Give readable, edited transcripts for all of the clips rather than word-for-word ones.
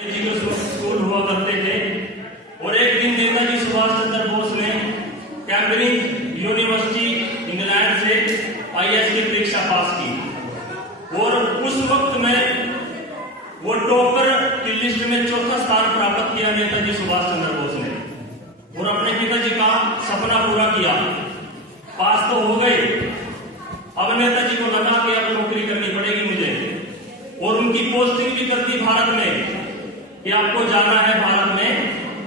जी को स्कूल हुआ करते थे और एक दिन नेताजी सुभाष चंद्र बोस ने कैम्ब्रिज यूनिवर्सिटी इंग्लैंड से आईएएस की परीक्षा पास की और उस वक्त में वो टॉपर की लिस्ट में चौथा स्थान प्राप्त किया नेताजी सुभाष चंद्र बोस ने और अपने पिताजी का सपना पूरा किया। पास तो हो गए, अब नेताजी को लगा कि अब नौकरी करनी पड़ेगी मुझे और उनकी पोस्टिंग भी कर दी भारत में कि आपको जाना है भारत में,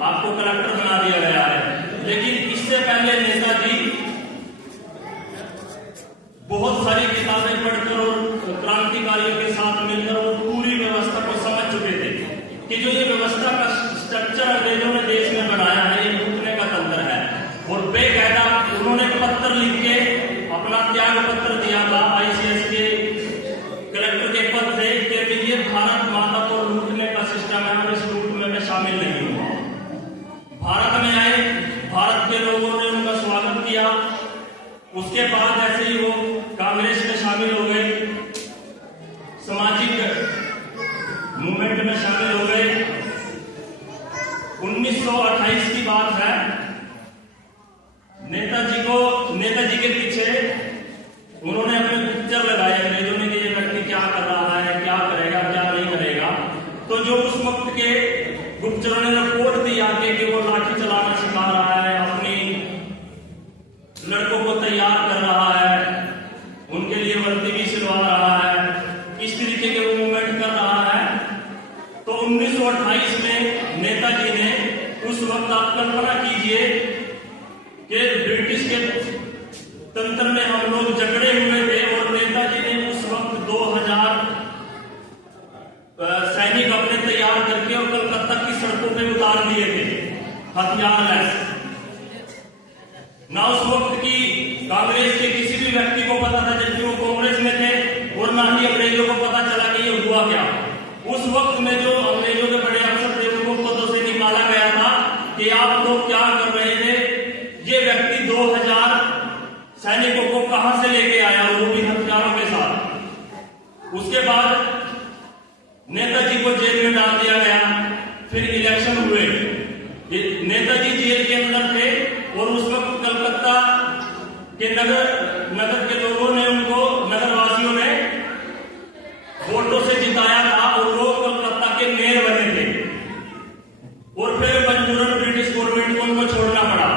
आपको कलेक्टर बना दिया गया है। लेकिन इससे पहले नेताजी बहुत सारी किताबें पढ़कर और क्रांतिकारियों के साथ मिलकर और पूरी व्यवस्था को समझ चुके थे कि जो ये व्यवस्था का स्ट्रक्चर अंग्रेजों ने देश में बनाया है ये लूटने का तंत्र है। और बेकायदा उन्होंने पत्र लिख के अपना त्याग पत्र दिया था आईसीएस के कलेक्टर के पद से कि ये भारत माता को लूटने का सिस्टम है और इस लूट में मैं शामिल नहीं हूँ। भारत में आए, भारत के लोगों ने उनका स्वागत किया। उसके बाद ऐसे ही वो कांग्रेस में शामिल हो गए, सामाजिक मूवमेंट में शामिल हो गए। 1928 की बात है, नेताजी के पीछे उन्होंने अपने पिक्चर लगाए अंग्रेजों ने कि ये व्यक्ति क्या कर रहा है, क्या करेगा, क्या नहीं करेगा। तो जो उस वक्त के गुप्तचरों ने रिपोर्ट दी आके कि वो लाठी चलाना सिखा रहा है, अपनी लड़कों को तैयार कर रहा है, उनके लिए वर्दी भी सिलवा रहा है, इस तरीके के वो मूवमेंट कर रहा है। तो 1928 में नेताजी ने उस वक्त आप कल्पना कीजिए कि ब्रिटिश के तंत्र में हम लोग जकड़े हुए थे और नेताजी ने उस वक्त 2000 सैनिक अपने तैयार करके और कलकत्ता की सड़कों पे उतार दिए थे हथियार लैस। ना उस वक्त की कांग्रेस के किसी भी व्यक्ति को पता था जबकि वो कांग्रेस में थे, और ना ही अंग्रेजों को पता चला कि ये हुआ क्या। उस वक्त में जो अंग्रेजों के बड़े अफसर थे उनको पदों से निकाला गया था कि आप लोग क्या कर रहे थे। ये व्यक्ति 2000 सैनिकों को कहां से लेके आया, वो भी हथियारों के साथ। उसके बाद नेताजी को जेल में डाल दिया गया। फिर इलेक्शन हुए, नेताजी जेल के अंदर थे और उस वक्त कलकत्ता के नगर के लोगों ने उनको, नगर वासियों ने वोटों से जिताया था और वो कलकत्ता के मेयर बने थे। और फिर मजबूरन ब्रिटिश गवर्नमेंट को उनको छोड़ना पड़ा।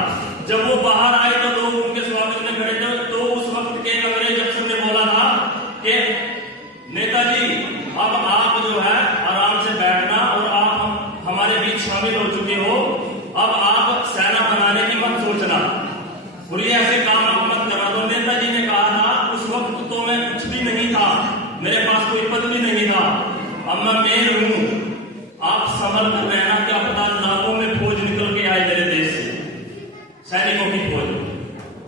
जब वो बाहर आए तो लोग उनके स्वागत में खड़े थे। तो उस वक्त के अंग्रेज अफसर ने बोला था कि नेताजी अब आप जो है आराम से बैठना और आप हमारे बीच शामिल हो चुके हो, अब आप सेना बनाने की मत सोचना और ये ऐसे काम आप मत करना। तो नेताजी ने कहा था उस वक्त तो मैं कुछ भी नहीं था, मेरे पास कोई पद भी नहीं था, अब मैं मेयर हूं, आप संभल कर रहना, क्या पता लाखों में फौज निकल के आए मेरे देश से, सैनिकों की फौज।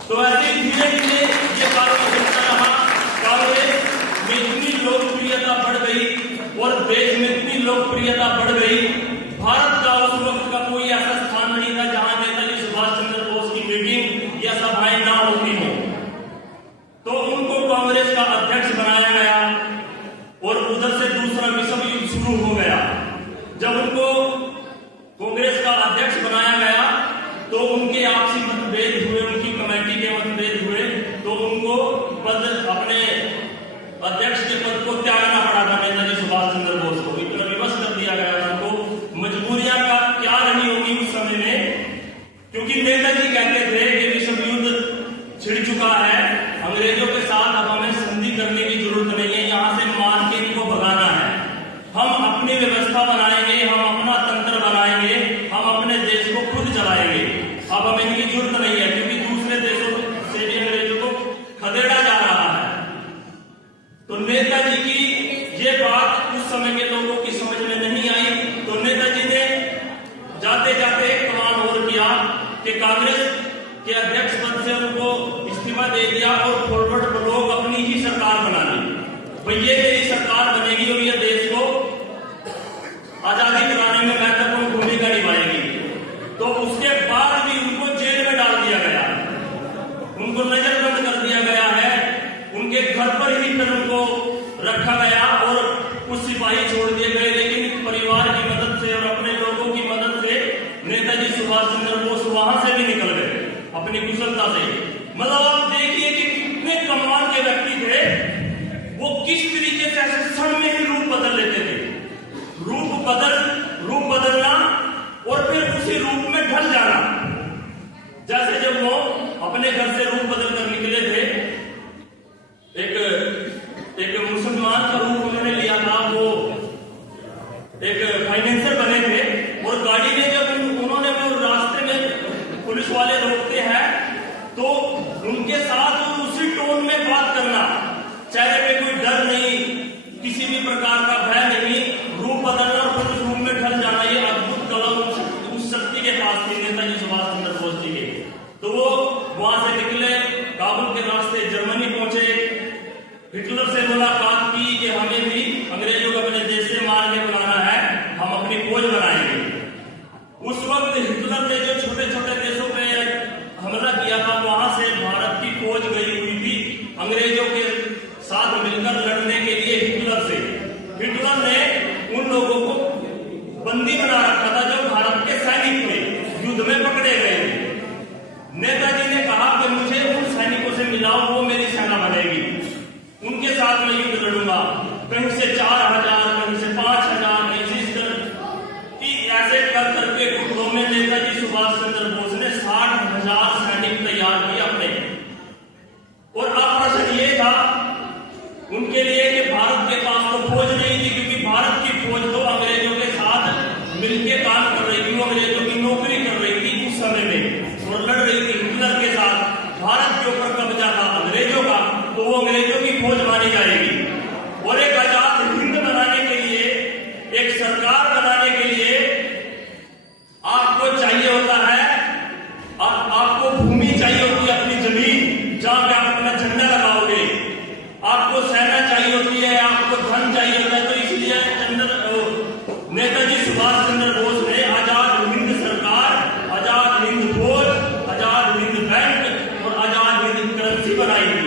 तो ऐसे ही धीरे धीरे ये कार्य होता रहा। कांग्रेस में इतनी लोकप्रियता बढ़ गई और देश में इतनी लोकप्रियता बढ़ गई, भारत का उस वक्त का कोई ऐसा स्थान नहीं था जहां नेताजी सुभाष चंद्र बोस की मीटिंग या सभाएं ना होती हो। तो उनको कांग्रेस का अध्यक्ष बनाया गया और उधर से दूसरा विश्व युद्ध शुरू हो गया। जब उनको कांग्रेस का अध्यक्ष बनाया गया तो उनके आपसी मतभेद हुए, उनकी कमेटी के मतभेद हुए, तो उनको पद, अपने अध्यक्ष के पद को त्यागना पड़ा था नेताजी सुभाष चंद्र बोस को। इतना विवश कर दिया गया उनको। मजबूरियां का क्या रही होगी उस समय में, क्योंकि नेताजी कहते थे कि विश्व युद्ध छिड़ चुका है अंग्रेजों के साथ, अब हमें संधि करने की जरूरत नहीं है, यहां से मार के इनको भगाना है, हम अपनी व्यवस्था बनाएंगे, हम अपना तंत्र बनाएंगे, हम अपने देश को खुद चलाएंगे, अब हमें इनकी जरूरत नहीं है, क्योंकि दूसरे देशों से भी अंग्रेजों को खदेड़ा जा रहा है। तो नेताजी की ये बात उस समय के लोगों की समझ में नहीं आई। तो नेताजी ने जाते जाते एक कमाल और किया कि कांग्रेस के अध्यक्ष पद से उनको इस्तीफा दे दिया और फॉरवर्ड ब्लॉक अपनी ही सरकार बना ली। भाई ये मेरी सरकार बनेगी और ये देश को आजादी कराने में महत्वपूर्ण भूमिका निभाएगी। तो उसके बाद भी उनको जेल में डाल दिया गया, उनको नजरबंद कर दिया गया है, उनके घर पर ही फिर उनको रखा गया और कुछ सिपाही छोड़ दिए गए। लेकिन परिवार की मदद से से। मतलब आप देखिए कि कितने कमाल के व्यक्ति थे, वो किस तरीके से ऐसे क्षण में ही रूप बदल लेते थे। रूप बदलना और फिर उसी रूप में ढल जाना। जैसे जब वो अपने घर से रूप बदल कर निकले थे, एक मुसलमान का रूप उन्होंने लिया था, वो एक फाइनेंसर बने थे, और गाड़ी में जब उन्होंने वो रास्ते में पुलिस वाले रोकते हैं तो उनके साथ उसी टोन में बात करना, चेहरे पे कोई डर नहीं, किसी भी प्रकार का भय नहीं, रूप बदलना और पुलिस रूप में ढल जाना, ये अद्भुत कला उस शक्ति के पास थी, नेताजी सुभाष चंद्र बोस जी के। तो वो वहां से निकले, काबुल के रास्ते जर्मनी पहुंचे, हिटलर से मुलाकात की कि हमें भी अंग्रेजों को अपने देश से मार के बुलाना है, हम अपनी फौज बनाएंगे। उस वक्त हिटलर ने जो छोटे छोटे देशों पे हमला किया था, वहां से भारत की फौज गई हुई थी अंग्रेजों के साथ मिलकर लड़ने के लिए हिटलर से। हिटलर ने उन लोगों को बंदी बना रखा था जो भारत के सैनिक थे, युद्ध में पकड़े गए थे। नेताजी ने कहा कि मुझे उन सैनिकों से मिलाओ, वो मेरी सेना बनेगी, उनके साथ मैं युद्ध लड़ूंगा। कहीं से 4000, कहीं से 5000, कहीं से ऐसे कर करके टुकड़ों में नेताजी सुभाष चंद्र बोस ने 60,000 सैनिक तैयार किए अपने। और अब प्रश्न ये था उनके लिए कि भारत के पास तो फौज नहीं थी, क्योंकि भारत की फौज तो अंग्रेजों के साथ मिलकर काम कर रही थी, वो अंग्रेजों की नौकरी कर रही थी उस समय में, और लड़ रही थी हिटलर के साथ। भारत के ऊपर कब्जा था अंग्रेजों का, तो वो अंग्रेजों की फौज मानी जाएगी। और एक आजाद हिंद बनाने के लिए, एक सरकार बनाने के लिए आपको चाहिए होता है, आपको भूमि चाहिए होती है, अपनी जमीन जहां पे आप अपना झंडा लगाओगे, आपको सेना चाहिए होती है, आपको धन चाहिए होता है। तो इसलिए नेताजी सुभाष चंद्र बोस ने आजाद हिंद सरकार, आजाद हिंद फौज, आजाद हिंद बैंक और आजाद हिंद करेंसी बनाई थी।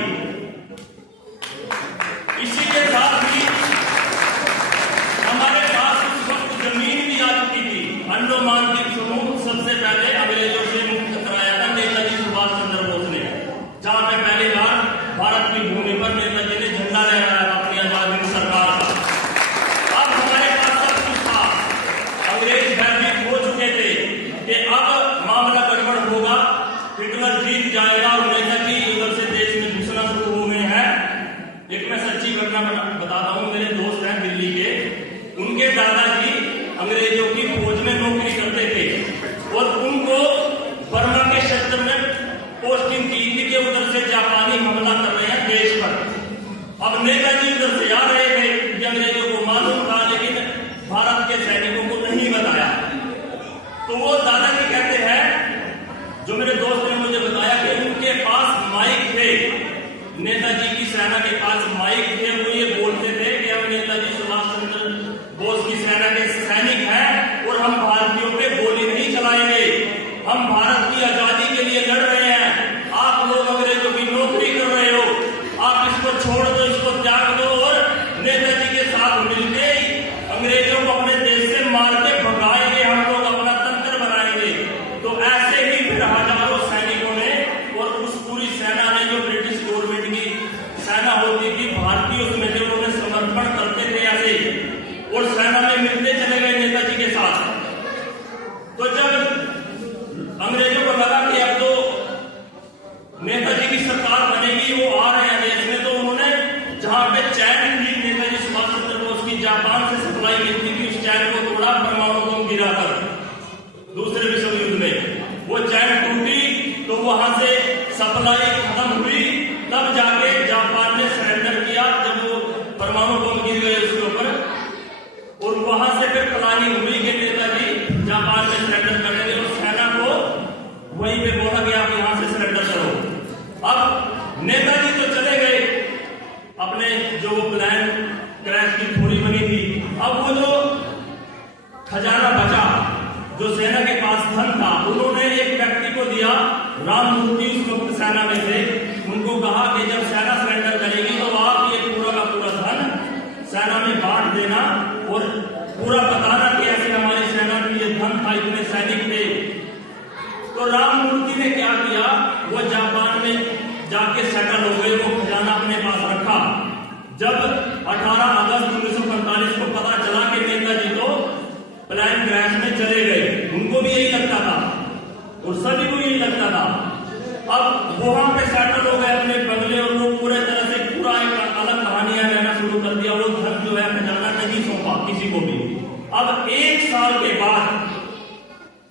इसी के साथ ही हमारे पास उस वक्त जमीन भी आ चुकी थी। अंडमान द्वीप समूह सबसे पहले अंग्रेजों से मुक्त कराया था नेताजी सुभाष चंद्र बोस ने, जहां पे पहली बार भारत की भूमि पर नेताजी ने झंडा लहराया था अपनी आजाद हिंद सरकार का। अब हमारे पास सब कुछ था, अंग्रेज भयभीत हो चुके थे कि अब मामला गड़बड़ होगा, हिटलर जीत जाएगा और नेताजी उधर से देश में घुसना शुरू हो गए हैं। एक मैं सच्ची घटना बताता हूँ, मेरे दोस्त हैं दिल्ली के, उनके दादाजी अंग्रेजों की फौज में नौकरी करते थे और उनको बर्मा के क्षेत्र में पोस्टिंग की थी कि उधर से जापानी हमला कर रहे हैं देश पर। अब नेताजी उधर से आ रहे थे कि अंग्रेजों को मालूम था, लेकिन भारत के सैनिकों को नहीं बताया। तो वो दादाजी कहते हैं, जो मेरे दोस्त ने मुझे बताया, कि उनके पास माइक थे, नेताजी की सेना के पास माइक थे, वो ये बोलते थे कि हम नेताजी सुभाष चंद्र बोस की सेना के सैनिक हैं और हम भारतीयों पे गोली नहीं चलाएंगे, हम भारत की आजादी के लिए लड़ रहे हैं, आप लोग अंग्रेजों की नौकरी कर रहे हो, आप इसको छोड़ दो, इसको त्याग दो, और नेताजी के साथ मिलकर अंग्रेजों को अपने देश से मार के भगाएंगे, हम लोग अपना तंत्र बनाएंगे। तो ऐसे ही फिर हजारों सैनिकों ने और उस पूरी सेना ने, जो ब्रिटिश गवर्नमेंट की सेना होती थी, भारतीय उसमें थे, उन्होंने समर्पण करते थे ऐसे, और सेना में मिलते चले गए नेताजी के साथ। तो जब अंग्रेजों को लगा कि अब तो नेताजी की सरकार बनेगी, वो आ रहे हैं देश में, तो उन्होंने जहां पे चैन थी नेताजी सुभाष चंद्र बोस की जापान से सप्लाई मिलती थी, उस चैन को तोड़ा, परमाणु बम गिराकर दूसरे विश्व युद्ध में वो चैन टूटी, तो वहां से सप्लाई खत्म हुई, तब जाके जापान ने सरेंडर किया, जब वो परमाणु बम गिर गए उसके ऊपर। और वहां से फिर प्लानिंग हुई कि नेताजी जापान में सरेंडर करेंगे, और सेना को वहीं पे बोला गया आप यहां से सरेंडर करो। अब नेताजी तो चले गए, अपने जो प्लान क्रैश की थोड़ी बनी थी, अब वो जो खजाना बचा, जो सेना के पास धन था, उन्होंने एक व्यक्ति को दिया, राममूर्ति उस वक्त सेना में थे, उनको कहा कि जब सेना सरेंडर करेगी तो आप ये पूरा का पूरा धन सेना में बांट देना और पूरा बताना कि ऐसे हमारी सेना में ये धन था, इतने सैनिक थे। तो राममूर्ति ने क्या किया, वो जापान प्लान क्रैश में चले गए। उनको भी यही लगता था और सभी को यही लगता था। अब वो वहां पे सेटल हो गए अपने बंगले और लोग पूरे तरह से पूरा एक अलग कहानियां कहना शुरू कर दिया। वो धन जो है खजाना नहीं सौंपा किसी को भी। अब 1 साल के बाद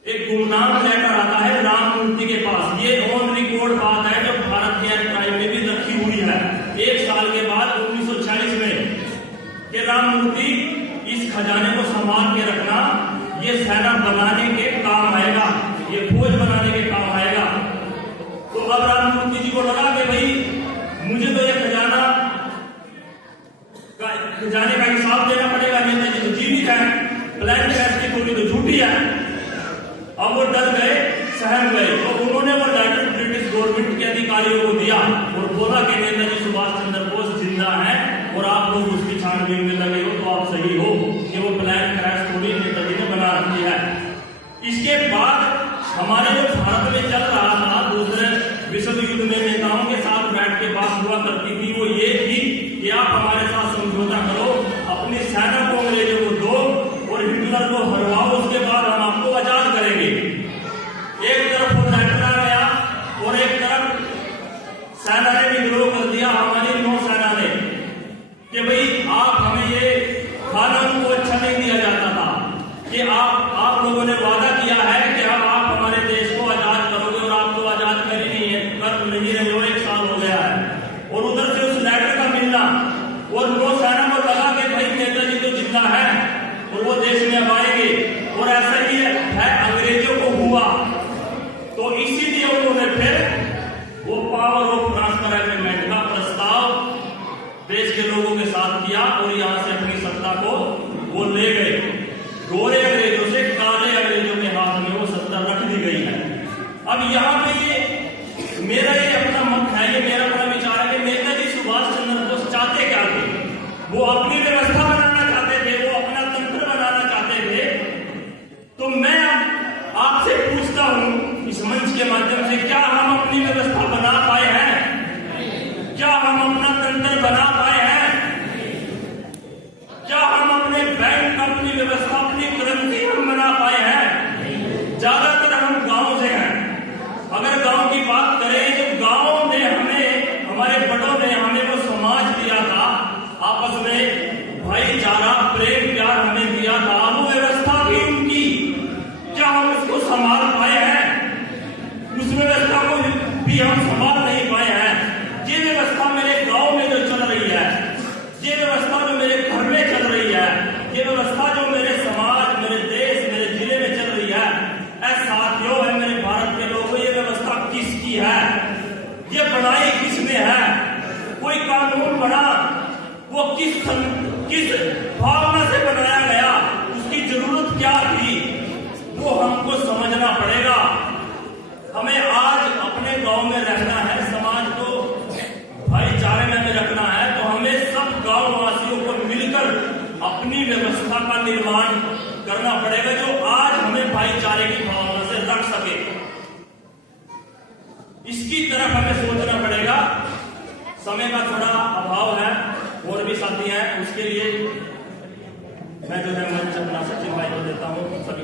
एक गुमनाम लेटर आता है राममूर्ति के पास। ये ऑन रिकॉर्ड बात है जो भारत के आर्काइव में भी रखी हुई है। 1 साल के बाद 1946 में कि राममूर्ति इस खजाने को संभाल के रखना, ये सेना बनाने के काम आएगा, ये फौज बनाने के काम आएगा। तो अब राममूर्ति जी को लगा कि भाई मुझे तो ये खजाने का हिसाब देना पड़ेगा। नेताजी तो जीवित है, प्लान क्रैश की थोड़ी तो झूठी है। अब वो डर गए, सहम गए। तो उन्होंने वो लेटर ब्रिटिश गवर्नमेंट के अधिकारियों को दिया और बोला कि नेताजी सुभाष चंद्र बोस जिंदा है और आप लोग उसकी छानबीन में लगे हो तो आप सही हो कि वो प्लान क्रैश थोड़ी नेताजी ने बना रखी है। इसके बाद हमारे जो भारत में चल रहा था दूसरे विश्व युद्ध में नेताओं के साथ बैठ के बात हुआ करती थी, वो ये थी कि आप हमारे साथ समझौता करो, अपनी सेना को अंग्रेजों को दो और हिटलर को हरवाओ, उसके बाद हम आपको आजाद करेंगे। एक तरफ वो लेटर आ गया और एक तरफ सेना ने विद्रोह कर दिया, हमारी नौसेना ने, कि भाई आप हमें ये खाना को अच्छा नहीं दिया जाता था कि आप लोगों ने वादा किया है कि अब आप हमारे देश को आजाद करोगे और आप तो आजाद कर ही नहीं है, कर नहीं रहे हो, 1 साल हो गया है। और उधर से उस लेटर का मिलना और नौसेना को लगा कि भाई नेताजी तो जिंदा है और वो देश में अब आएंगे और ऐसा ही है अंग्रेजों को हुआ। तो इसीलिए उन्होंने फिर वो पावर ऑफ ट्रांसफर एग्रीमेंट का प्रस्ताव देश के लोगों के साथ किया और यहां से अपनी सत्ता को वो ले गए। गोरे अंग्रेजों से काले अंग्रेजों के हाथ में वो सत्ता रख दी गई है। अब यहाँ पे ये मेरा ये अपना मत है, ये मेरा अपना विचार है कि नेताजी सुभाष चंद्र बोस चाहते क्या थे? वो अपनी व्यवस्था बनाना चाहते थे, वो अपना तंत्र बनाना चाहते थे। तो मैं अब आपसे पूछता हूं इस मंच के माध्यम से, क्या हम अपनी व्यवस्था बना पाए हैं? क्या हम अपना तंत्र बना पाए हैं? क्या हम अपने बैंक, अपनी व्यवस्था, अपनी करेंसी हम बना पाए हैं? ज्यादातर हम गांव से हैं। अगर गांव की बात करें तो गांव ने हमें, हमारे बड़ों ने हमें वो समाज दिया था, आपस में भाईचारा, प्रेम, प्यार हमें दिया था, वो व्यवस्था थी उनकी। क्या हम उसको संभाल पाए हैं? उस व्यवस्था को भी हम संभाल नहीं पाए हैं। ये व्यवस्था मेरे गांव में जो चल रही है, ये व्यवस्था जो मेरे घर में चल रही है, ये व्यवस्था जो मेरे समाज, मेरे देश, मेरे जिले में चल रही है, साथियों है मेरे भारत के लोगों, ये व्यवस्था किसकी है? ये बनाई किसने है? कोई कानून बना, वो किस भावना से बनाया गया, उसकी जरूरत क्या थी, वो हमको समझना पड़ेगा। हमें आज अपने गांव में रहना है, समाज को भाईचारे में हमें रखना है, तो हमें सब गांव वासियों को मिलकर अपनी व्यवस्था का निर्माण करना पड़ेगा जो आज हमें भाईचारे की भावना से रख सके। इसकी तरफ हमें सोचना पड़ेगा। समय का थोड़ा अभाव है, और भी साथी हैं, उसके लिए मैं जो है मंच अपना सचिन भाई को देता हूं। सभी